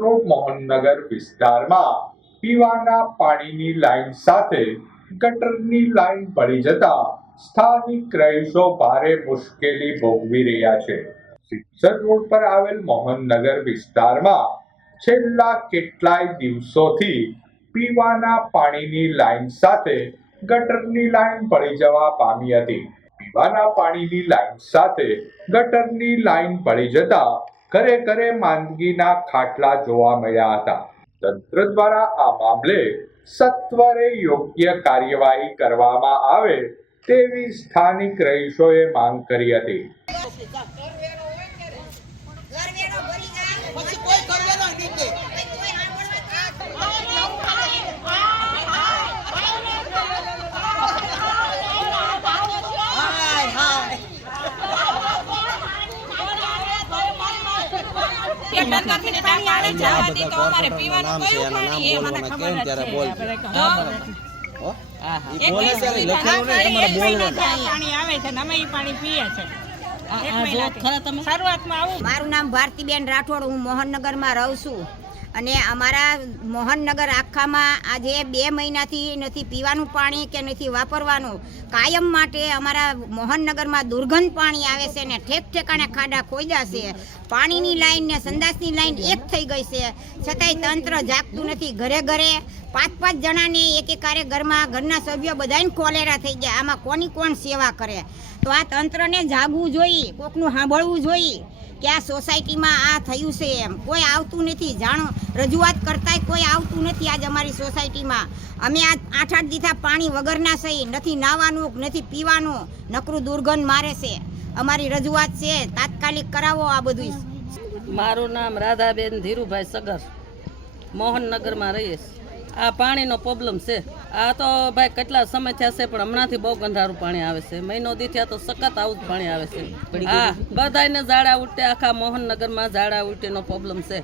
Road Mohannagar વિસ્તારમાં પીવાના પાણીની લાઈન સાથે ગટરની લાઈન પડી જતા સ્થાનિક રહીશો ભારે મુશ્કેલી ભોગવી રહ્યા છે. સિત્સર રોડ પર આવેલ મોહનનગર વિસ્તારમાં છેલ્લા કેટલાય દિવસોથી પીવાના પાણીની લાઈન સાથે ગટરની લાઈન પડી જવા પામી હતી. પીવાના પાણીની લાઈન સાથે ગટરની લાઈન પડી જતા ઘરે ઘરે માંદગીના ખાટલા જોવા મળ્યા હતા. તંત્ર દ્વારા આ મામલે સત્વરે યોગ્ય કાર્યવાહી કરવામાં આવે તેવી સ્થાનિક રહીશોએ માંગ કરી હતી ઘરવેરો ભરી જાય પછી કોઈ કરવેરો નહીં દે. કોઈ કોઈ હાય, હાય. એક પંદર મિનિટ આ પાણી જવા દી તો અમારે પીવાનું નામ છે કયું એના નામ પાણી એ મને બોલવાના ખબર કેમ જ ત્યારે છે. બોલ જો, હો? ઈ એક બોલે છે મિનિટ ને, લખેલું નહીં, તમારે એક બોલવાનું મહિનાથી આ પાણી આવે છે ને અમે ઈ પાણી પીએ છે એક મહિનાથી. શરૂઆતમાં આવું મારું નામ ભારતીબેન રાઠોડ હું મોહનનગરમાં રહું છું. અને અમારા મોહનનગર આખામાં આજે બે મહિનાથી નથી પીવાનું પાણી કે નથી વાપરવાનું, કાયમ માટે અમારા મોહનનગરમાં દુર્ગંધ પાણી આવે છે ને ઠેક ઠેકાણે ખાડા ખોદ્યા છે. પાણીની લાઈન ને સંદાસની લાઈન એક થઈ ગઈ છે. છતાંય તંત્ર જાગતું નથી. ઘરે ઘરે પાંચ પાંચ જણાને એક એક હારે ઘરમાં ઘરના સભ્યો બધાને કોલેરા થઈ ગયા. આમાં કોની કોણ સેવા કરે? તો આ તંત્રને જાગવું જોઈએ, કોકનું સાંભળવું જોઈએ કે આ સોસાયટીમાં આ થયું છે એમ. કોઈ આવતું નથી. જાણો, રજૂઆત કરતાંય કોઈ આવતું નથી આજ અમારી સોસાયટીમાં. અમે આ આઠ આઠ દીથા પાણી વગરના સહી નથી નાવાનું, નથી પીવાનું. નકરું દુર્ગંધ મારે છે. અમારી રજૂઆત છે, તાત્કાલિક કરાવો આ બધું મારું નામ રાધાબેન ધીરુભાઈ સગર. મોહનનગરમાં રહીએ છીએ. આ પાણીનો પ્રોબ્લેમ છે. આ તો ભાઈ કેટલા સમય થયા છે પણ હમણાંથી બહુ ગંધારું પાણી આવે છે. મહિનો દી થયા તો સખત આવું જ પાણી આવે છે. હા બધાને ઝાડા ઉલટે આખા મોહનનગરમાં ઝાડા ઉલટીનો પ્રોબ્લેમ છે.